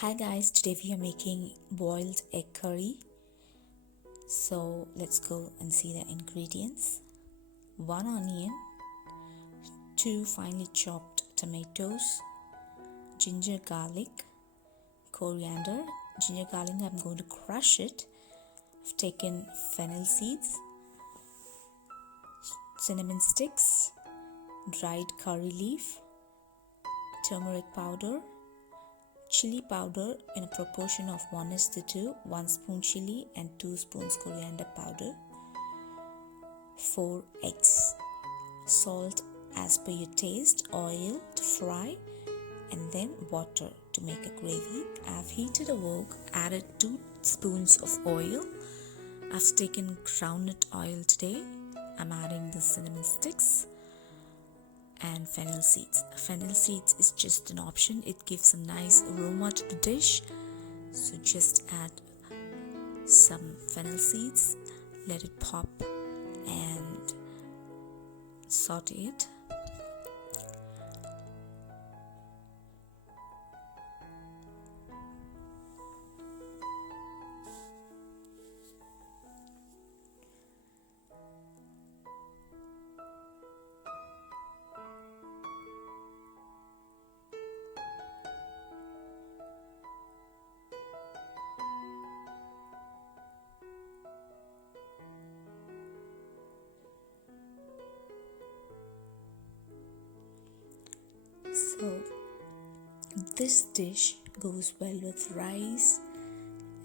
Hi guys, today we are making boiled egg curry. So let's go and see the ingredients. 1 onion, 2 finely chopped tomatoes, ginger garlic, coriander. Ginger garlic, I'm going to crush it. I've taken fennel seeds, cinnamon sticks, dried curry leaf, turmeric powder, chili powder in a proportion of 1:2, 1 spoon chili and 2 spoons coriander powder, 4 eggs, salt as per your taste, oil to fry, and then water to make a gravy. I've heated a wok, added 2 spoons of oil. I've taken groundnut oil today. I'm adding the cinnamon sticks and fennel seeds. Fennel seeds is just an option, it gives a nice aroma to the dish. So just add some fennel seeds, let it pop and saute it. So this dish goes well with rice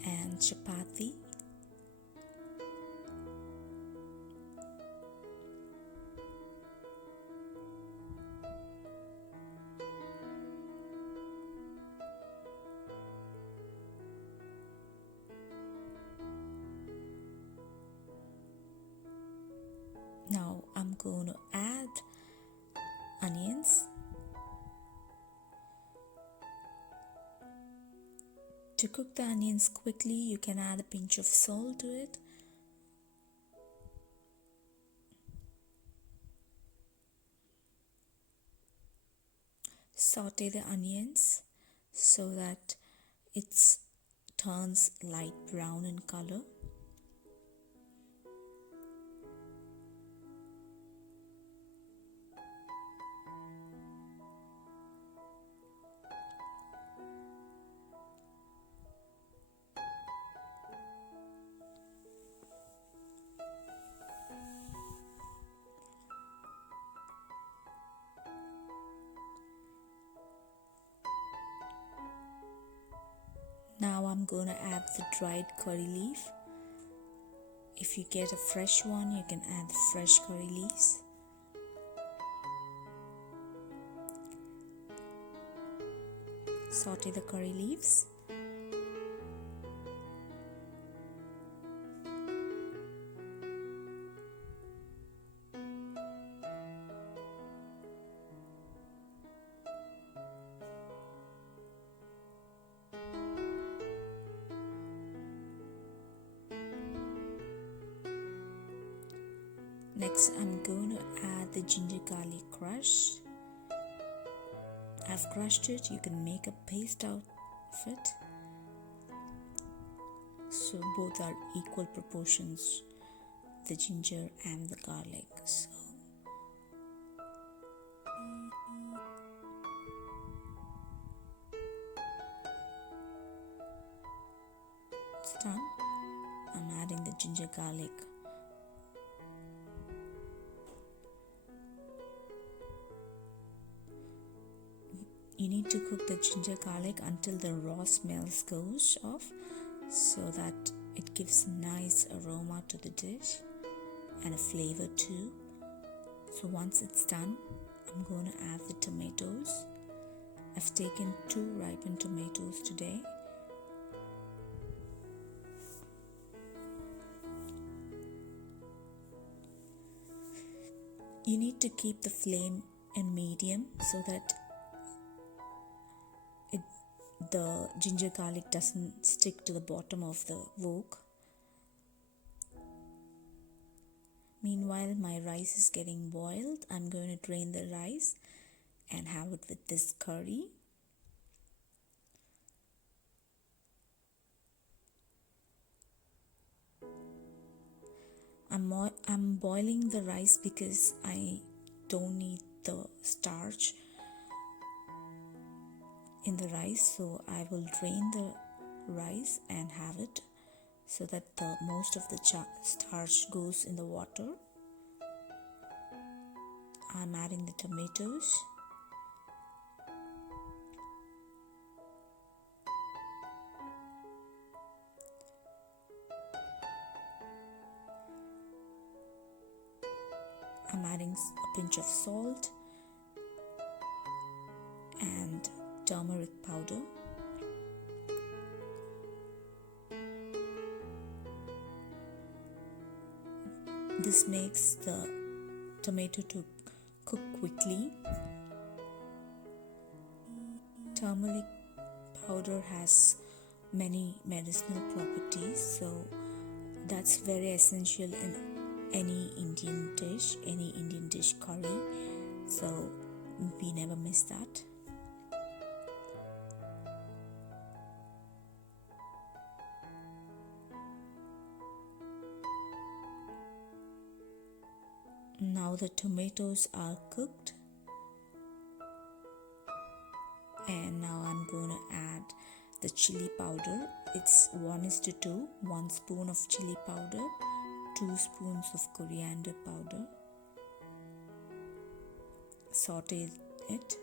and chapati. Now I'm going to add onions. To cook the onions quickly, you can add a pinch of salt to it. Saute the onions so that it turns light brown in color. Now I'm going to add the dried curry leaf. If you get a fresh one, you can add the fresh curry leaves. Saute the curry leaves. Next, I'm going to add the ginger garlic crush. I've crushed it, you can make a paste out of it. So both are equal proportions, the ginger and the garlic. So it's done. I'm adding the ginger garlic. You need to cook the ginger garlic until the raw smells goes off, so that it gives a nice aroma to the dish and a flavor too. So once it's done, I'm going to add the tomatoes. I've taken 2 ripened tomatoes today. You need to keep the flame in medium so that the ginger garlic doesn't stick to the bottom of the wok. Meanwhile, my rice is getting boiled. I'm going to drain the rice and have it with this curry. I'm boiling the rice because I don't need the starch in the rice, so I will drain the rice and have it so that the most of the starch goes in the water. I'm adding the tomatoes. I'm adding a pinch of salt and turmeric powder. This makes the tomato to cook quickly. Turmeric powder has many medicinal properties, so that's very essential in any Indian dish curry, so we never miss that. Now the tomatoes are cooked, and now I'm going to add the chili powder. It's 1:2, 1 spoon of chili powder, 2 spoons of coriander powder. Saute it.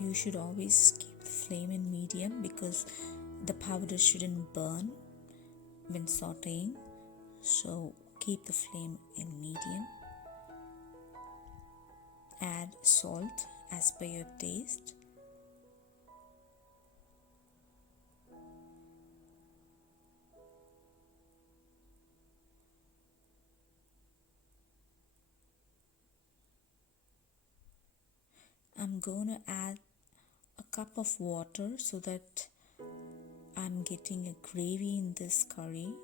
You should always keep the flame in medium because the powder shouldn't burn when sauteing, so keep the flame in medium. Add salt as per your taste. I'm going to add a cup of water so that I'm getting a gravy in this curry.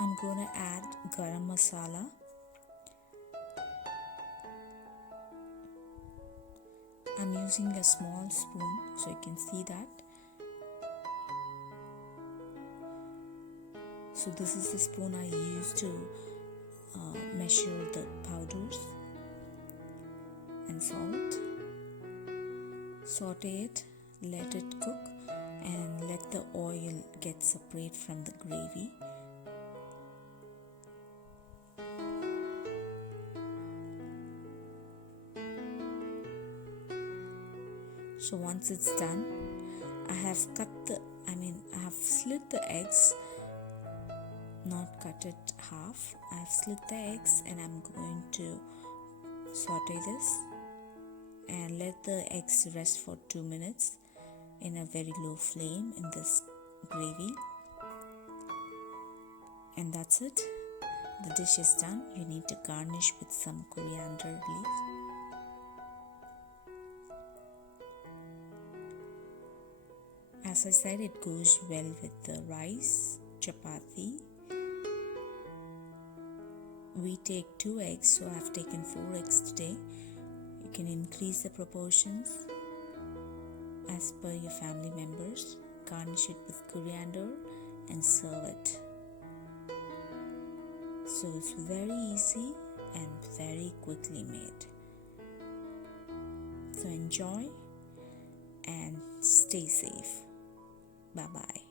I'm going to add Garam Masala. I'm using a small spoon so you can see that. So this is the spoon I use to measure the powders and salt. Saute it, let it cook, and let the oil get separate from the gravy. So once it's done, I have slit the eggs, not cut it half. I have slit the eggs and I'm going to saute this and let the eggs rest for 2 minutes in a very low flame in this gravy. And that's it. The dish is done. You need to garnish with some coriander leaves. As I said, it goes well with the rice, chapati. We take 2 eggs, so I've taken 4 eggs today. You can increase the proportions as per your family members. Garnish it with coriander and serve it. So it's very easy and very quickly made. So enjoy and stay safe. Bye-bye.